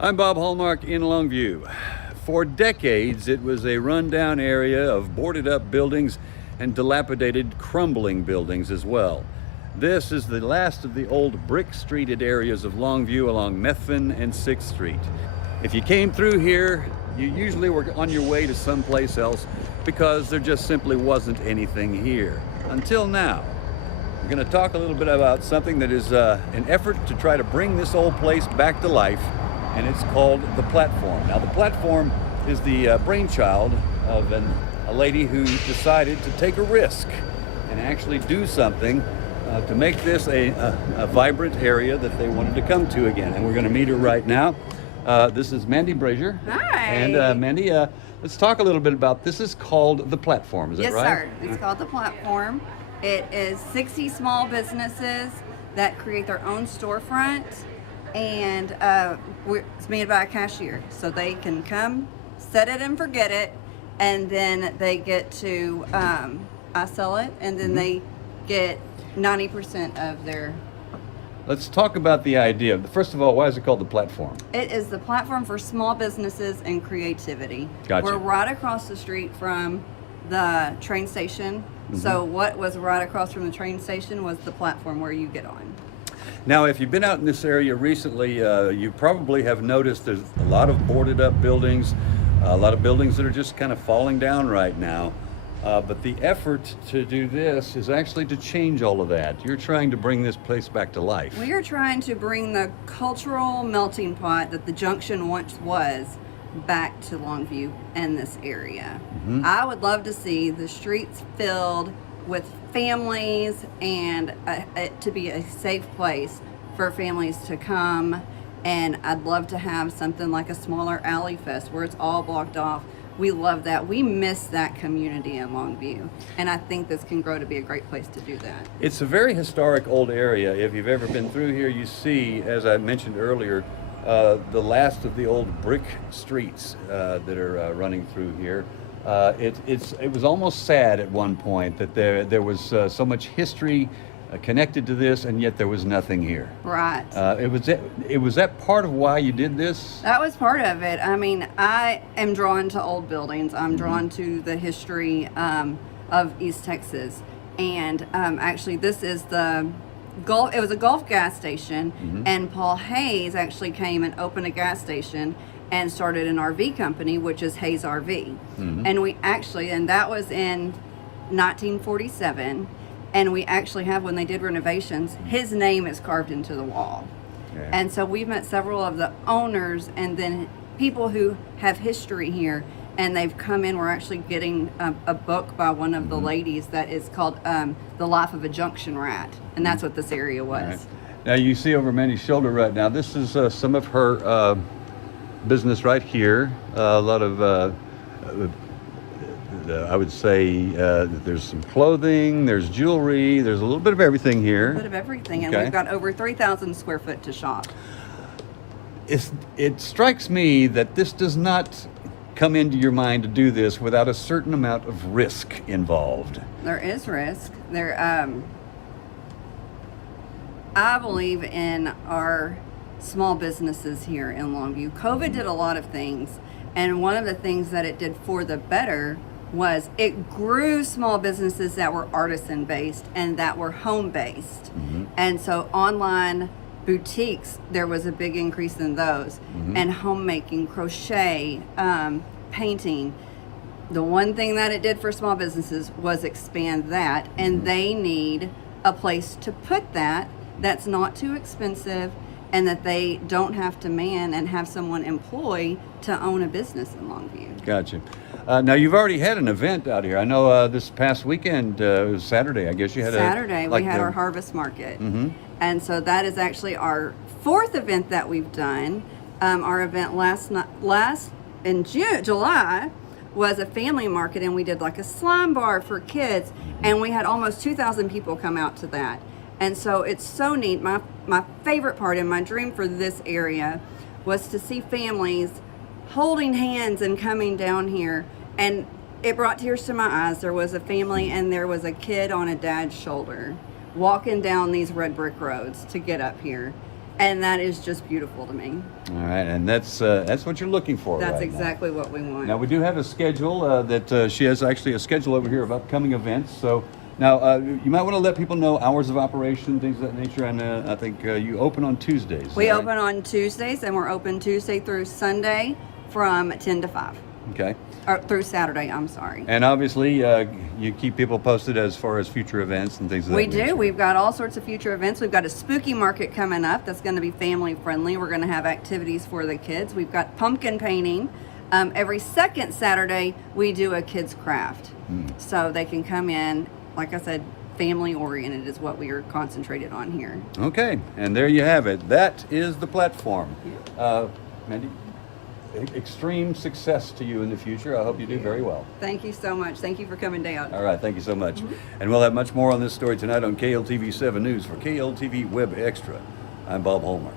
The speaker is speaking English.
I'm Bob Hallmark in Longview. For decades, it was a rundown area of boarded up buildings and dilapidated, crumbling buildings as well. This is the last of the old brick-streeted areas of Longview along Methven and 6th Street. If you came through here, you usually were on your way to someplace else because there just simply wasn't anything here. Until now. We're going to talk a little bit about something that is an effort to try to bring this old place back to life, and it's called the Platform. Now, the Platform is the brainchild of a lady who decided to take a risk and actually do something to make this a vibrant area that they wanted to come to again. And we're going to meet her right now. This is Mandy Brazier. Hi. And Mandy, let's talk a little bit about this. Is called the Platform, is that right? Yes, sir. It's called the Platform. It is 60 small businesses that create their own storefront, and it's made by a cashier, so they can come, set it and forget it, and then they get to I sell it, and then they get 90% of their. Let's talk about the idea. First of all, why is it called the Platform? It is the platform for small businesses and creativity. Gotcha. We're right across the street from the train station. So what was right across from the train station was the platform where you get on. Now, if you've been out in this area recently, you probably have noticed there's a lot of boarded up buildings, a lot of buildings that are just kind of falling down right now. But the effort to do this is actually to change all of that. You're trying to bring this place back to life. We are trying to bring the cultural melting pot that the Junction once was back to Longview and this area. I would love to see the streets filled with families and it to be a safe place for families to come. And I'd love to have something like a smaller alley fest where it's all blocked off. We love that. We miss that community in Longview, and I think this can grow to be a great place to do that. It's a very historic old area. If you've ever been through here, you see, as I mentioned earlier, the last of the old brick streets that are running through here. It was almost sad at one point that there was so much history connected to this, and yet there was nothing here. Right. It was that part of why you did this? That was part of it. I mean, I am drawn to old buildings. I'm drawn to the history of East Texas, and actually, this is the Gulf. It was a Gulf gas station, and Paul Hayes actually came and opened a gas station and started an RV company, which is Hayes RV. And we actually, and that was in 1947. And we actually have, when they did renovations, his name is carved into the wall. Okay. And so we've met several of the owners and then people who have history here, and they've come in. We're actually getting a book by one of the ladies that is called The Life of a Junction Rat, and that's what this area was. Right. Now you see over Mandy's shoulder right now, this is some of her business right here. A lot of I would say there's some clothing, there's jewelry, there's a little bit of everything here. A bit of everything, and we've got over 3,000 square foot to shop. It strikes me that this does not come into your mind to do this without a certain amount of risk involved. There is risk. I believe in our small businesses here in Longview. COVID did a lot of things, and one of the things that it did for the better was it grew small businesses that were artisan based and that were home based. And so online boutiques, there was a big increase in those, and homemaking, crochet, painting. The one thing that it did for small businesses was expand that, and they need a place to put that that's not too expensive and that they don't have to man and have someone employ to own a business in Longview. Gotcha. Now you've already had an event out here. I know this past weekend, it was Saturday, I guess you had we had our harvest market. And so that is actually our 4th event that we've done. Our event last in July was a family market, and we did like a slime bar for kids, and we had almost 2,000 people come out to that. And so it's so neat. My favorite part and my dream for this area was to see families holding hands and coming down here, and it brought tears to my eyes. There was a family and there was a kid on a dad's shoulder walking down these red brick roads to get up here, And that is just beautiful to me. All right, and that's what you're looking for. That's right exactly what we want. Now we do have a schedule that she has actually a schedule over here of upcoming events. So now you might want to let people know hours of operation, things of that nature. And I think you open on Tuesdays. We right? open on Tuesdays, and we're open Tuesday through Sunday from 10 to 5. Okay. Or through Saturday, I'm sorry. And obviously, you keep people posted as far as future events and things of that We nature. do. We've got all sorts of future events. We've got a spooky market coming up that's going to be family friendly. We're going to have activities for the kids. We've got pumpkin painting. Every second Saturday, we do a kids craft. So they can come in, like I said, family oriented is what we are concentrated on here. Okay, and there you have it. That is the platform. Mandy, extreme success to you in the future. I hope you do very well. Thank you so much. Thank you for coming down. All right, thank you so much. And we'll have much more on this story tonight on KLTV 7 News. For KLTV Web Extra, I'm Bob Holmer.